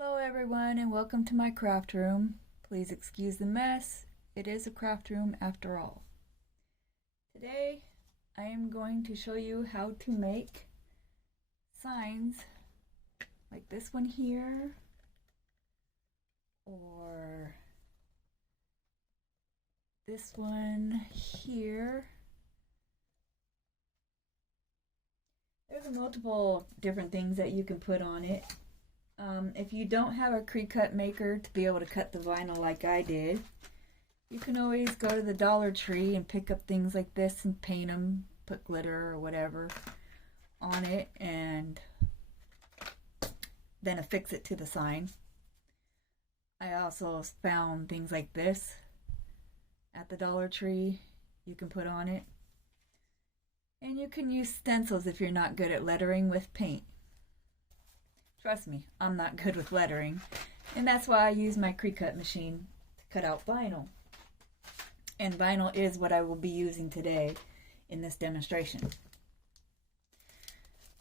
Hello everyone and welcome to my craft room. Please excuse the mess. It is a craft room after all. Today I am going to show you how to make signs like this one here or this one here. There's multiple different things that you can put on it. If you don't have a pre-cut maker to be able to cut the vinyl like I did, you can always go to the Dollar Tree and pick up things like this and paint them, put glitter or whatever on it, and then affix it to the sign. I also found things like this at the Dollar Tree you can put on it. And you can use stencils if you're not good at lettering with paint. Trust me, I'm not good with lettering, and that's why I use my pre-cut machine to cut out vinyl. And vinyl is what I will be using today in this demonstration.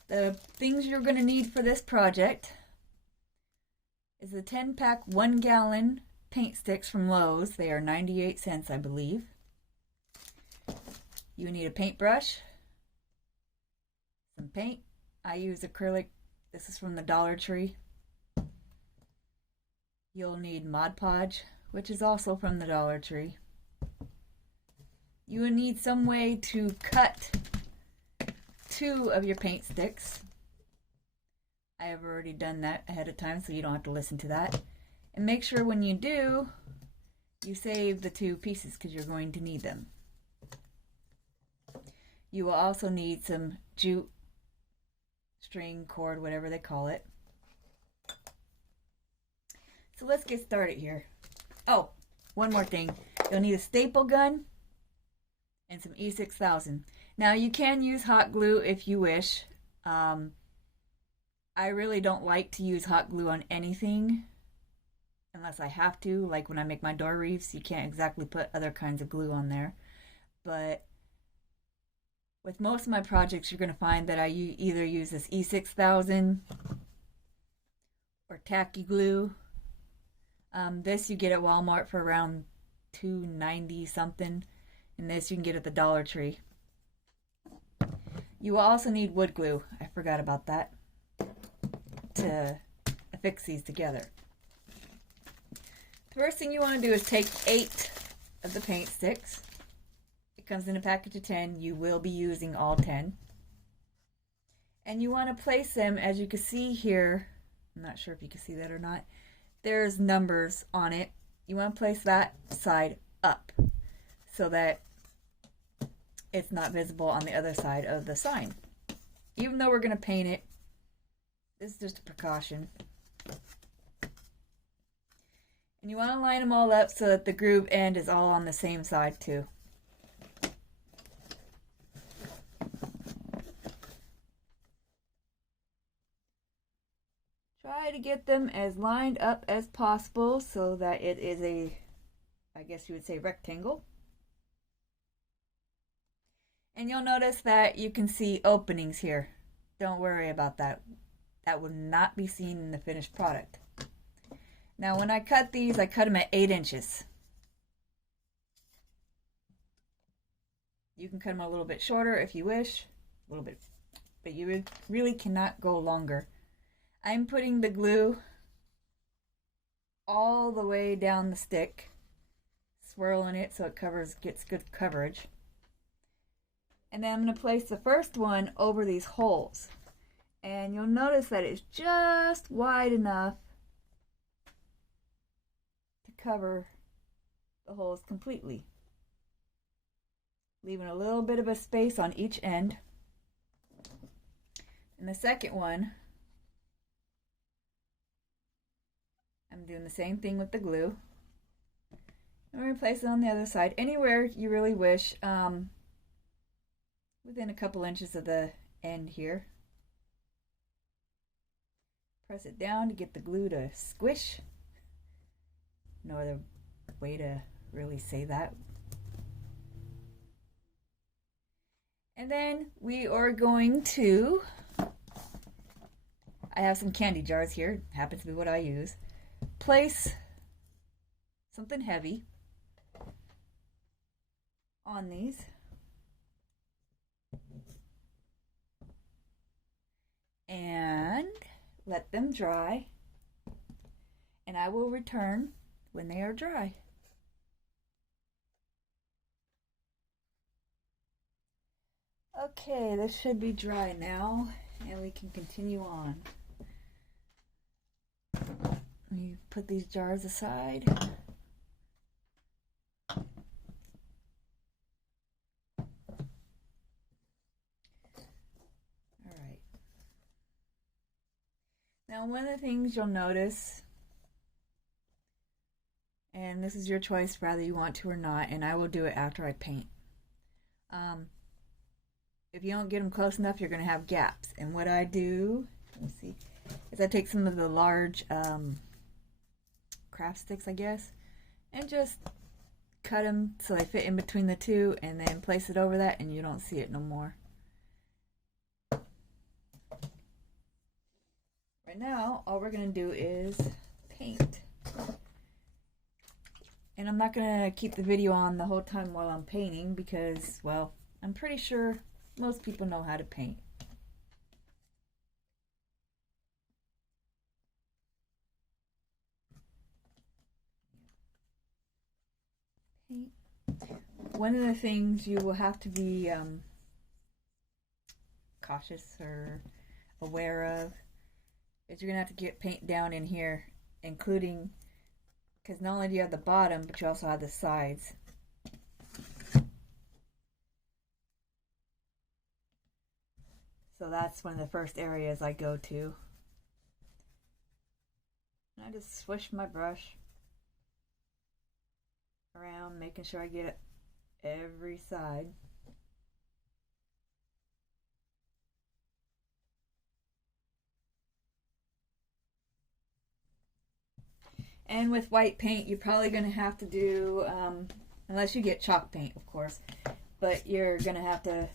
The things you're going to need for this project is the 10-pack 1-gallon paint sticks from Lowe's. They are 98 cents, I believe. You need a paintbrush, some paint. I use acrylic. This is from the Dollar Tree. You'll need Mod Podge, which is also from the Dollar Tree. You will need some way to cut 2 of your paint sticks. I have already done that ahead of time, so you don't have to listen to that. And make sure when you do, you save the 2 pieces because you're going to need them. You will also need some jute, string, cord, whatever they call it. So let's get started here. Oh, one more thing. You'll need a staple gun and some E6000. Now you can use hot glue if you wish. I really don't like to use hot glue on anything unless I have to. Like when I make my door reefs, you can't exactly put other kinds of glue on there. But with most of my projects, you're going to find that I either use this E6000 or tacky glue. This you get at Walmart for around $2.90 something, and this you can get at the Dollar Tree. You will also need wood glue. I forgot about that, to affix these together. The first thing you want to do is take 8 of the paint sticks. Comes in a package of 10. You will be using all 10. And you want to place them, as you can see here, I'm not sure if you can see that or not, there's numbers on it. You want to place that side up so that it's not visible on the other side of the sign. Even though we're going to paint it, this is just a precaution. And you want to line them all up so that the groove end is all on the same side too. Try to get them as lined up as possible so that it is a, I guess you would say, rectangle. And you'll notice that you can see openings here. Don't worry about that. That will not be seen in the finished product. Now when I cut these, I cut them at 8 inches. You can cut them a little bit shorter if you wish, a little bit, but you really cannot go longer. I'm putting the glue all the way down the stick, swirling it so it gets good coverage. And then I'm going to place the first one over these holes. And you'll notice that it's just wide enough to cover the holes completely, leaving a little bit of a space on each end. And the second one, I'm doing the same thing with the glue. And we're going to place it on the other side, anywhere you really wish, within a couple inches of the end here. Press it down to get the glue to squish. No other way to really say that. And then we are going to, I have some candy jars here. Happens to be what I use. Place something heavy on these. And let them dry. And I will return when they are dry. Okay, this should be dry now, and we can continue on. Let me put these jars aside. Alright. Now, one of the things you'll notice, and this is your choice whether you want to or not, and I will do it after I paint. If you don't get them close enough, you're going to have gaps. And what I do, let's see, is I take some of the large craft sticks, I guess, and just cut them so they fit in between the two, and then place it over that, and you don't see it no more. Right now, all we're going to do is paint. And I'm not going to keep the video on the whole time while I'm painting because, well, I'm pretty sure most people know how to paint. One of the things you will have to be cautious or aware of is you're going to have to get paint down in here, including, because not only do you have the bottom, but you also have the sides. So that's one of the first areas I go to. And I just swish my brush around, making sure I get it every side. And with white paint, you're probably going to have to do, unless you get chalk paint, of course, but you're going to have to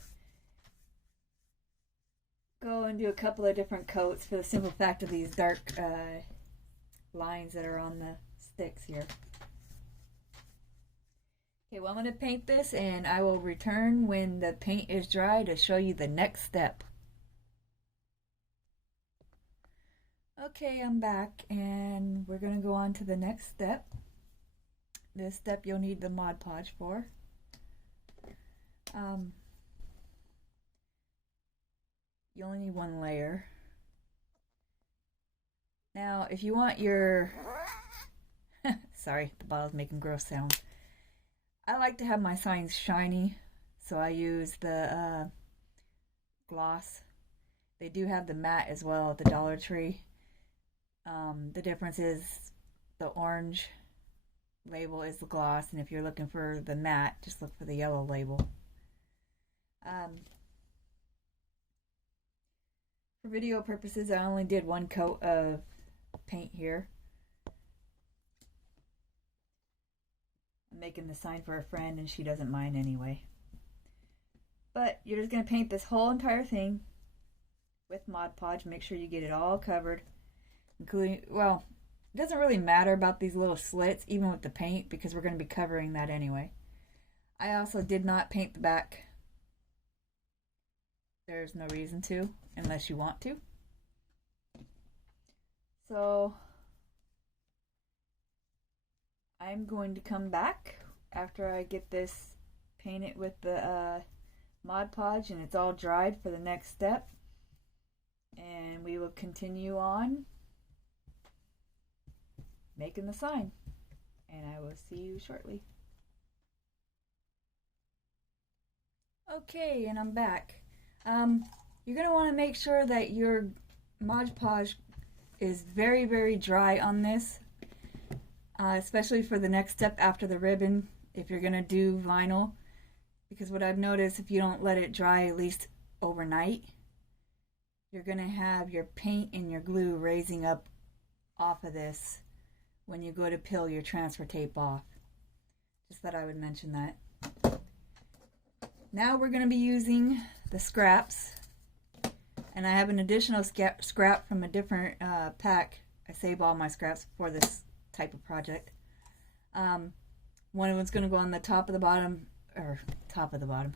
go and do a couple of different coats for the simple fact of these dark lines that are on the sticks here. Okay, well, I'm going to paint this, and I will return when the paint is dry to show you the next step. Okay, I'm back, and we're going to go on to the next step. This step you'll need the Mod Podge for. You only need one layer. Now, if you want your... Sorry, the bottle's making gross sounds. I like to have my signs shiny, so I use the gloss. They do have the matte as well at the Dollar Tree. The difference is the orange label is the gloss, and if you're looking for the matte, just look for the yellow label. For video purposes, I only did one coat of paint here. I'm making the sign for a friend, and she doesn't mind anyway. But you're just going to paint this whole entire thing with Mod Podge. Make sure you get it all covered, including, well, it doesn't really matter about these little slits, even with the paint, because we're going to be covering that anyway. I also did not paint the back. There's no reason to, unless you want to. So I'm going to come back after I get this painted with the Mod Podge and it's all dried for the next step, and we will continue on making the sign, and I will see you shortly. Okay, and I'm back. You're going to want to make sure that your Mod Podge is very, very dry on this, especially for the next step after the ribbon, if you're going to do vinyl, because what I've noticed, if you don't let it dry at least overnight, you're going to have your paint and your glue raising up off of this when you go to peel your transfer tape off. Just thought I would mention that. Now we're going to be using the scraps And I have an additional scrap from a different pack. I save all my scraps for this type of project. One of them's going to go on the top of the bottom, or top of the bottom,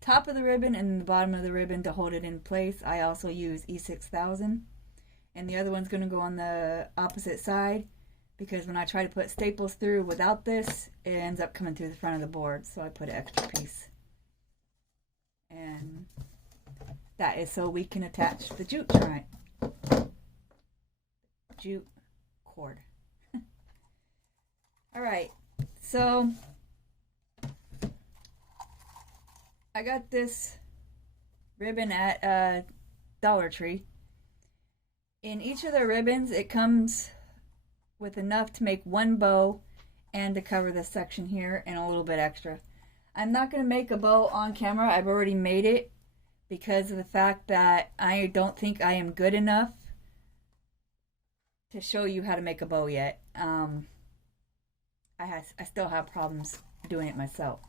top of the ribbon and the bottom of the ribbon to hold it in place. I also use E6000. And the other one's going to go on the opposite side, because when I try to put staples through without this, it ends up coming through the front of the board. So I put an extra piece. And that is so we can attach the jute cord. Alright, so I got this ribbon at Dollar Tree. In each of the ribbons, it comes with enough to make one bow and to cover this section here and a little bit extra. I'm not going to make a bow on camera. I've already made it because of the fact that I don't think I am good enough to show you how to make a bow yet. I still have problems doing it myself.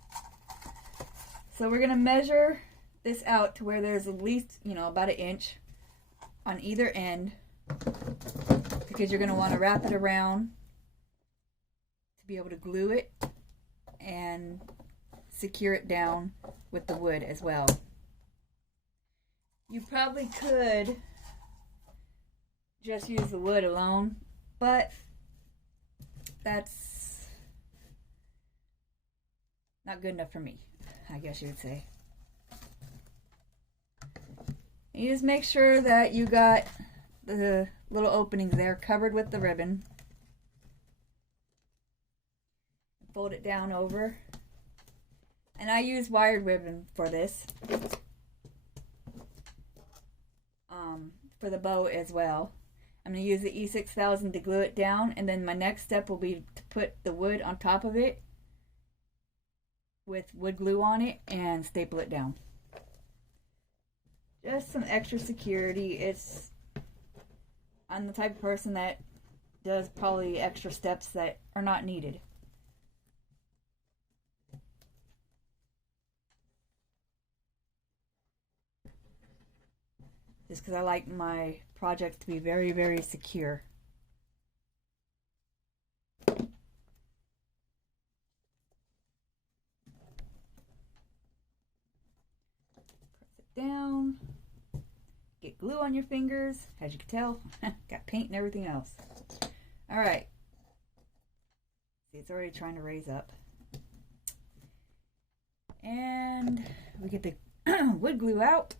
So we're going to measure this out to where there's at least, about an inch on either end, because you're going to want to wrap it around to be able to glue it and secure it down with the wood as well. You probably could just use the wood alone, but that's not good enough for me, I guess you would say. And you just make sure that you got the little openings there covered with the ribbon. Fold it down over. And I use wired ribbon for this. For the bow as well. I'm going to use the E6000 to glue it down, and then my next step will be to put the wood on top of it with wood glue on it and staple it down. Just some extra security. I'm the type of person that does probably extra steps that are not needed. Just because I like my project to be very, very secure. Press it down. Get glue on your fingers, as you can tell. Got paint and everything else. Alright. See, it's already trying to raise up. And we get the wood glue out.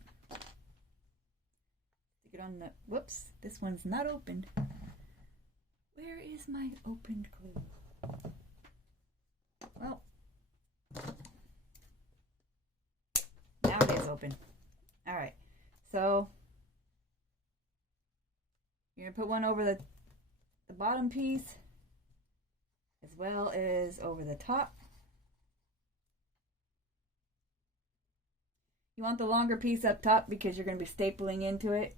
Get on the, whoops, this one's not opened. Where is my opened glue? Well, now it is open. Alright, so you're going to put one over the bottom piece as well as over the top. You want the longer piece up top because you're going to be stapling into it.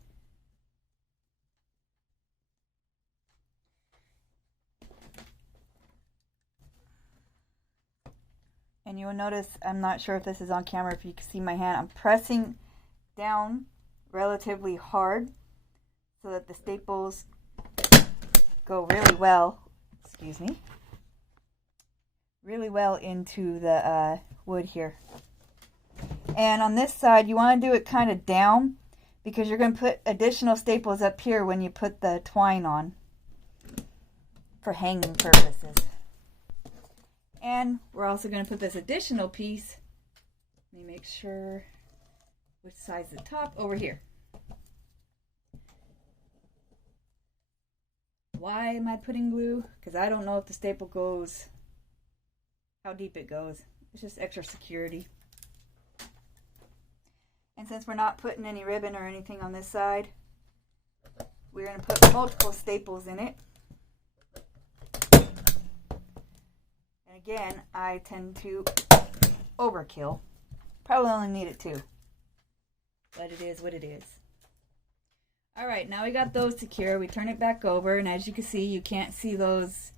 And you will notice, I'm not sure if this is on camera, if you can see my hand, I'm pressing down relatively hard so that the staples go really well, excuse me, really well into the wood here. And on this side, you want to do it kind of down because you're going to put additional staples up here when you put the twine on for hanging purposes. And we're also going to put this additional piece, let me make sure which side's the top, over here. Why am I putting glue? Because I don't know if the staple goes, how deep it goes. It's just extra security. And since we're not putting any ribbon or anything on this side, we're going to put multiple staples in it. Again, I tend to overkill. Probably only needed 2. But it is what it is. Alright, now we got those secure. We turn it back over, and as you can see, you can't see those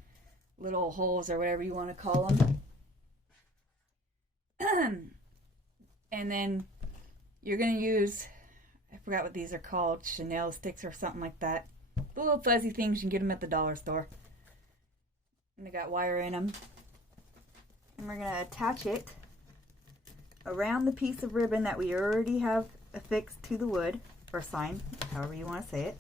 little holes or whatever you want to call them. And then you're going to use I forgot what these are called, Chanel sticks or something like that. The little fuzzy things, you can get them at the dollar store. And they got wire in them. And we're going to attach it around the piece of ribbon that we already have affixed to the wood, or sign, however you want to say it.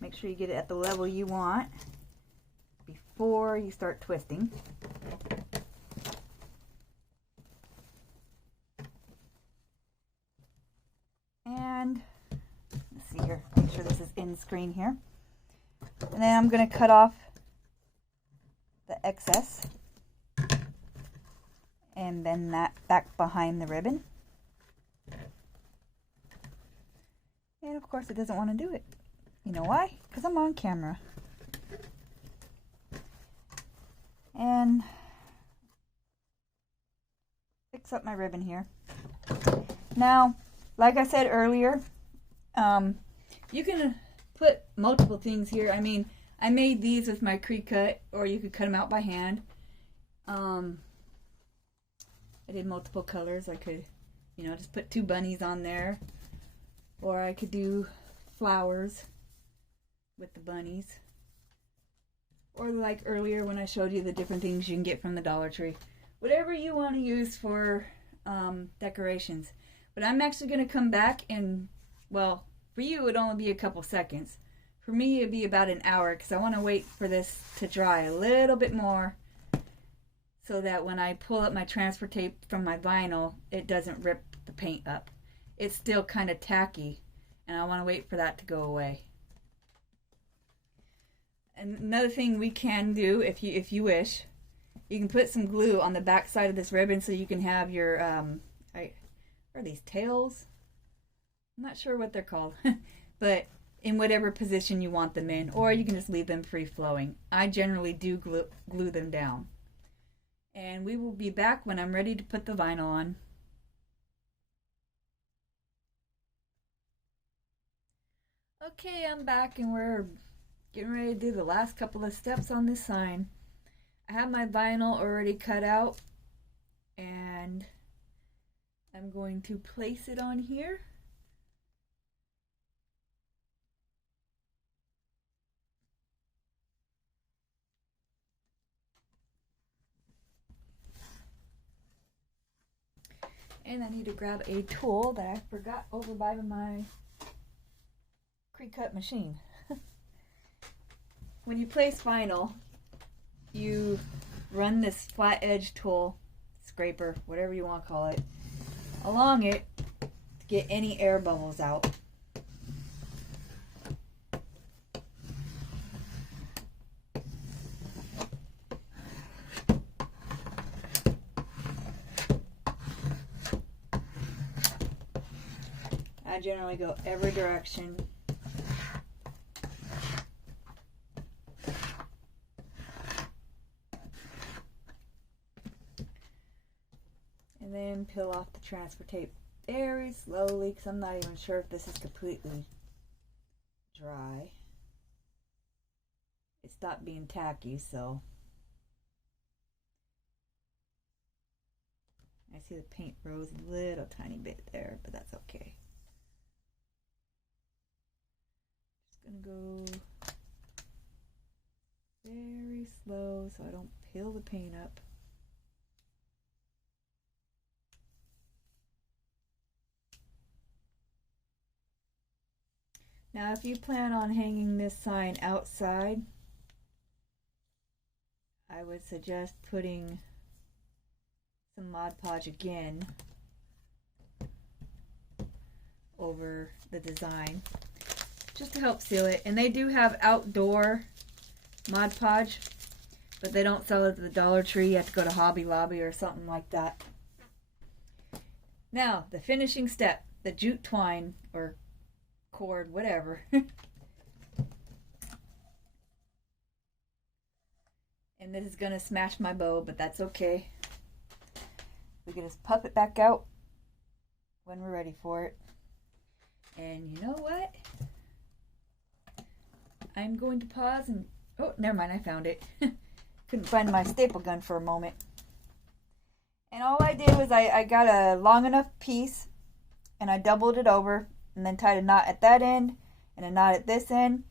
Make sure you get it at the level you want before you start twisting. And let's see here, make sure this is in screen here. And then I'm going to cut off the excess and then that back behind the ribbon. And of course it doesn't want to do it. You know why? Because I'm on camera. And fix up my ribbon here. Now, like I said earlier, you can put multiple things here. I mean, I made these with my Cricut, or you could cut them out by hand. I did multiple colors. I could, you know, just put 2 bunnies on there, or I could do flowers with the bunnies, or like earlier when I showed you the different things you can get from the Dollar Tree. Whatever you want to use for decorations. But I'm actually going to come back and, well, for you it would only be a couple seconds. For me it'd be about an hour, because I want to wait for this to dry a little bit more so that when I pull up my transfer tape from my vinyl, it doesn't rip the paint up. It's still kind of tacky, and I want to wait for that to go away. And another thing we can do, if you wish, you can put some glue on the back side of this ribbon so you can have your, what are these, tails? I'm not sure what they're called, but in whatever position you want them in, or you can just leave them free-flowing. I generally do glue them down. And we will be back when I'm ready to put the vinyl on. Okay, I'm back and we're getting ready to do the last couple of steps on this sign. I have my vinyl already cut out, and I'm going to place it on here. And I need to grab a tool that I forgot over by my Cricut machine. When you place vinyl, you run this flat edge tool, scraper, whatever you want to call it, along it to get any air bubbles out. I generally go every direction. And then peel off the transfer tape very slowly, because I'm not even sure if this is completely dry. It stopped being tacky, so I see the paint rose a little tiny bit there, but that's okay. Gonna go very slow so I don't peel the paint up. Now, if you plan on hanging this sign outside, I would suggest putting some Mod Podge again over the design, just to help seal it. And they do have outdoor Mod Podge, but they don't sell it at the Dollar Tree. You have to go to Hobby Lobby or something like that. Now, the finishing step, the jute twine or cord, whatever. And this is gonna smash my bow, but that's okay. We can just puff it back out when we're ready for it. And you know what? I'm going to pause and, oh, never mind, I found it. Couldn't find my staple gun for a moment. And all I did was I got a long enough piece and I doubled it over and then tied a knot at that end and a knot at this end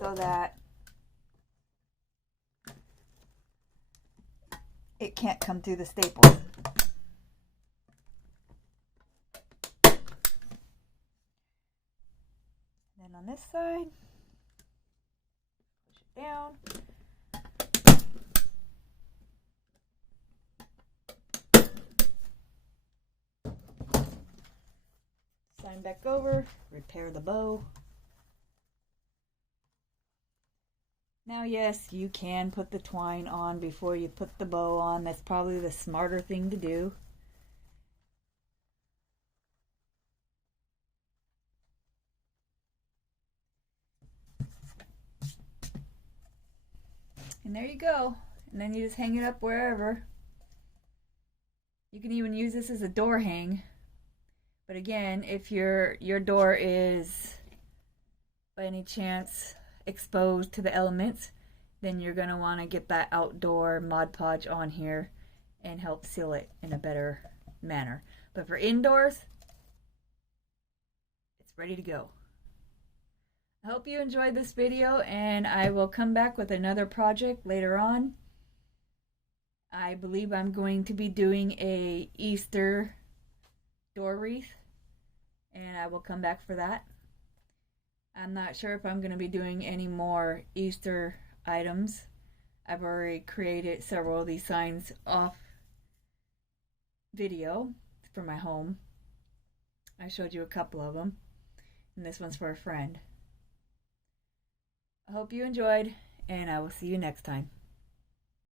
so that it can't come through the staples. Then on this side, push it down. Sign back over, repair the bow. Now, yes, you can put the twine on before you put the bow on. That's probably the smarter thing to do. And there you go. And then you just hang it up wherever. You can even use this as a door hang. But again, if your door is by any chance exposed to the elements, then you're going to want to get that outdoor Mod Podge on here and help seal it in a better manner. But for indoors, it's ready to go. I hope you enjoyed this video, and I will come back with another project later on. I believe I'm going to be doing a Easter door wreath, and I will come back for that. I'm not sure if I'm going to be doing any more Easter items. I've already created several of these signs off video for my home. I showed you a couple of them, and this one's for a friend. I hope you enjoyed, and I will see you next time.